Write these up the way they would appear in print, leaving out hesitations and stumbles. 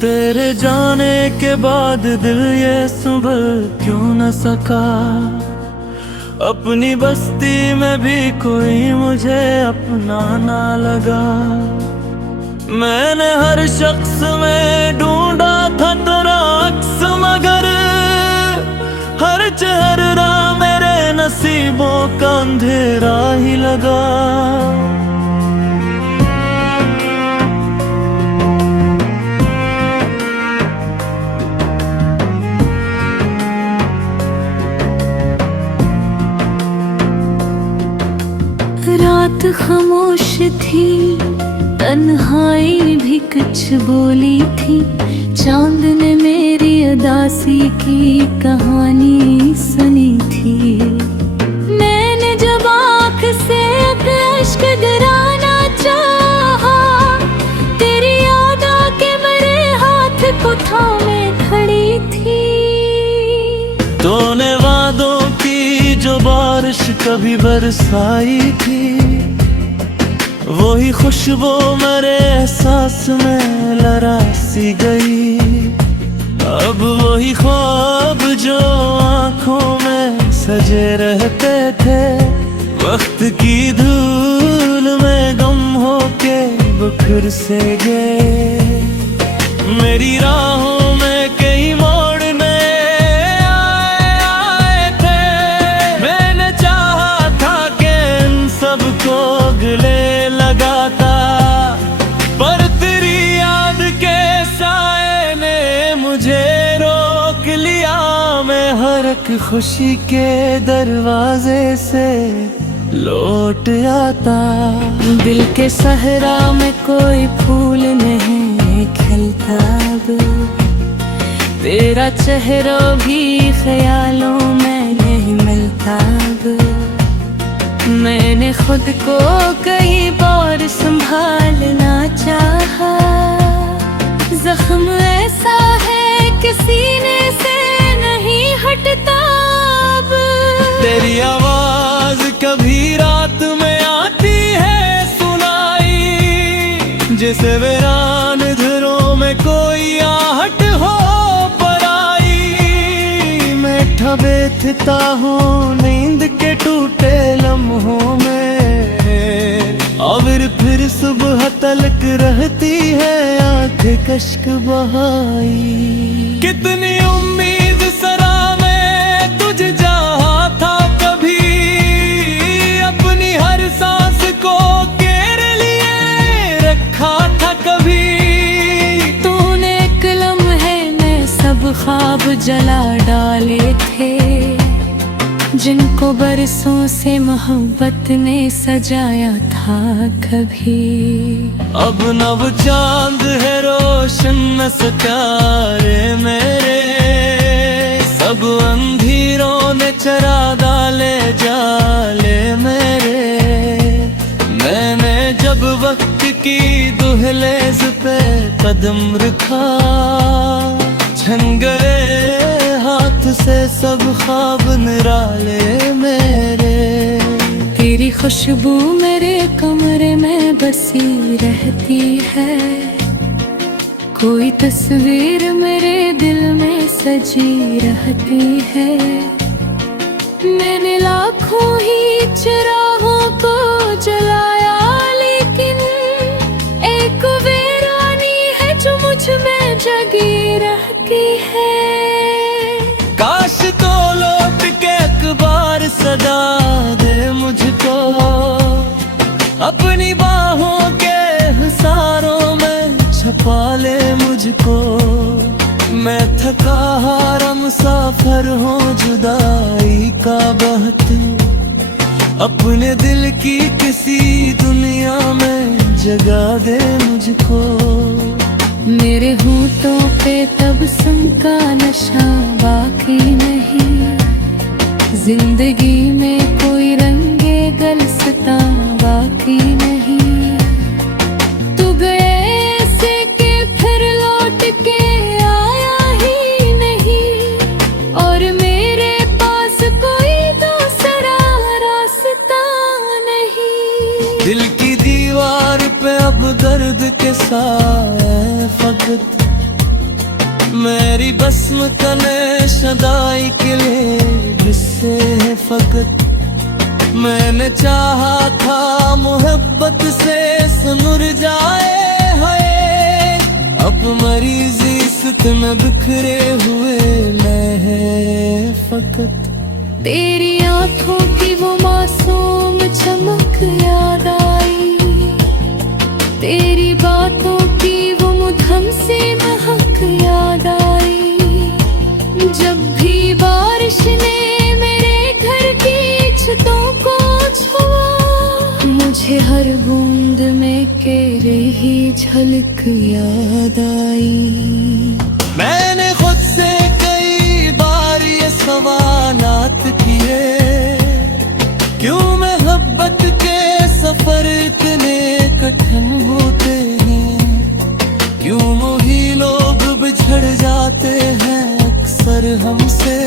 तेरे जाने के बाद दिल ये संभल क्यों न सका। अपनी बस्ती में भी कोई मुझे अपना ना लगा। मैंने हर शख्स में ढूंढा था तेरा अक्स, मगर हर चेहरा मेरे नसीबों का अंधेरा ही लगा। रात खामोश थी, तन्हाई भी कुछ बोली थी। चांद ने मेरी उदासी की कहानी सुनी थी। मैंने जब आँख से अश्क गिराना चाहा, तेरी याद आके मेरे हाथ को थामे खड़ी थी। तूने वादों की जो बारिश कभी बरसाई थी, वही खुशबू मेरे एहसास में लरासी गई। अब वही ख्वाब जो आँखों में सजे रहते थे, वक्त की धूल में गम होके बिखर से गए। मेरी राहों में कई मोड़ने आए थे, मैंने चाहा था कि इन सबको गले लगाता, पर तेरी याद के साए ने मुझे रोक लिया। मैं हर एक खुशी के दरवाजे से लौट आता। दिल के सहरा में कोई फूल नहीं खिलता अब, तेरा चेहरा भी ख्यालों में नहीं मिलता अब। मैंने खुद को कई बार संभालना चाहा, जख्म ऐसा है कि सीने से नहीं हटता अब। तेरी आवाज कभी रात में आती है सुनाई, जैसे वीरान घरों में कोई आहट हो पराई। मैं ठबेठता हूँ नींद के टूटे लम्हों में, और फिर सुबह तलक रहती है आंखें कश्क बहाई। कितनी उम्मीद सरा में तुझे चाहा था कभी, अपनी हर सांस को केरे लिए रखा था कभी। तूने एक लम्हे में सब ख्वाब जला डाले थे, जिनको बरसों से मोहब्बत ने सजाया था कभी। अब नव चांद है रोशन न सितारे मेरे, सब अंधेरों ने चरा डाले जाले मेरे। मैंने जब वक्त की दुहलेज पे कदम रखा, छन गए हाथ से सब ख्वाब निराले मेरे। तेरी खुशबू मेरे कमरे में बसी रहती है, कोई तस्वीर मेरे दिल में सजी रहती है। मैंने लाखों ही चिरागों को जलाया, लेकिन एक वीरानी है जो मुझ में जगी रहती है। काश तो लौट के एक बार सदा दे मुझको, अपनी बाहों के हिसारों में छुपा ले मुझको। मैं थका हारा मुसाफिर हूँ जुदाई का बहती, अपने दिल की किसी दुनिया में जगा दे मुझको। मेरे होठों पे तबस्सुम का नशा बाकी नहीं, जिंदगी में कोई रंगे गलस्ता बाकी नहीं। तू गए ऐसे के फिर लौट के आया ही नहीं, और मेरे पास कोई दूसरा रास्ता नहीं। दिल की दीवार पे अब दर्द के साए फकत, मेरी बस्म तने शदाई के लिए जिससे है फकत मैंने चाहा था मोहब्बत से सुनुर जाए है अब मरीजी इश्क में बिखरे हुए मैं है फकत तेरी आंखों की वो मासूम चमक याद आई, तेरी बातों की वो मुधम सी महक याद आई। जब भी बारिश ने मेरे घर की छतों को छुआ, मुझे हर बूंद में तेरे ही झलक याद आई। मैंने खुद से कई बार ये सवालात किए, क्यों मोहब्बत के सफर इतने कठिन होते हैं, क्यों वही लोग बिछड़ जाते हैं अक्सर हमसे,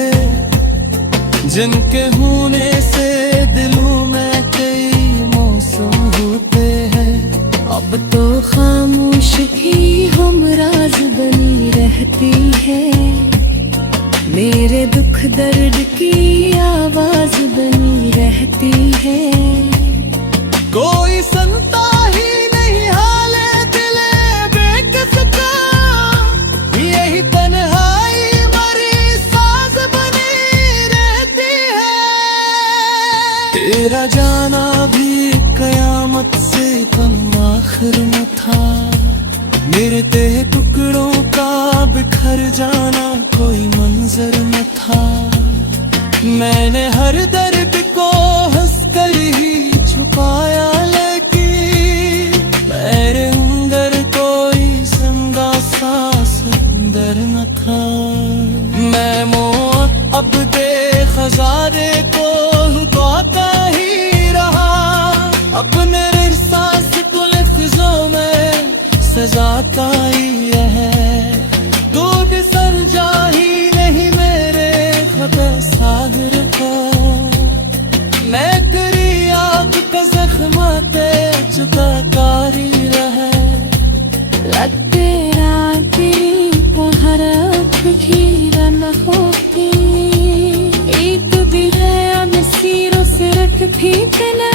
जिनके होने से दिलों में कई मौसम होते हैं। अब तो खामोशी हमराज बनी रहती है, मेरे दुख दर्द की आवाज बनी रहती है। कोई सुनता ही नहीं हाले दिले बेकस का, यही तन्हाई मरी साज बनी रहती है। तेरा जाना भी कयामत से कम आखिर में था, मेरे ते टुकड़ों का बिखर जाना कोई मंजर न था। मैंने हर दर्द को हंसकर ही छुपाया, लेकिन मेरे अंदर कोई जिंदा सांस अंदर न था। मैं मौत अब बेखजारे को गाता ही रहा, अपने सांस को लफ्जों में सजाता ही है। तू भी समझा ही नहीं मेरे खता सागर को, मैं तेरी आँख पे जख्म पे चुका कारी रहा। लग तेरा तेरी हर आँख खीरा न होती, एक भी है नसीरों से रख ठीक न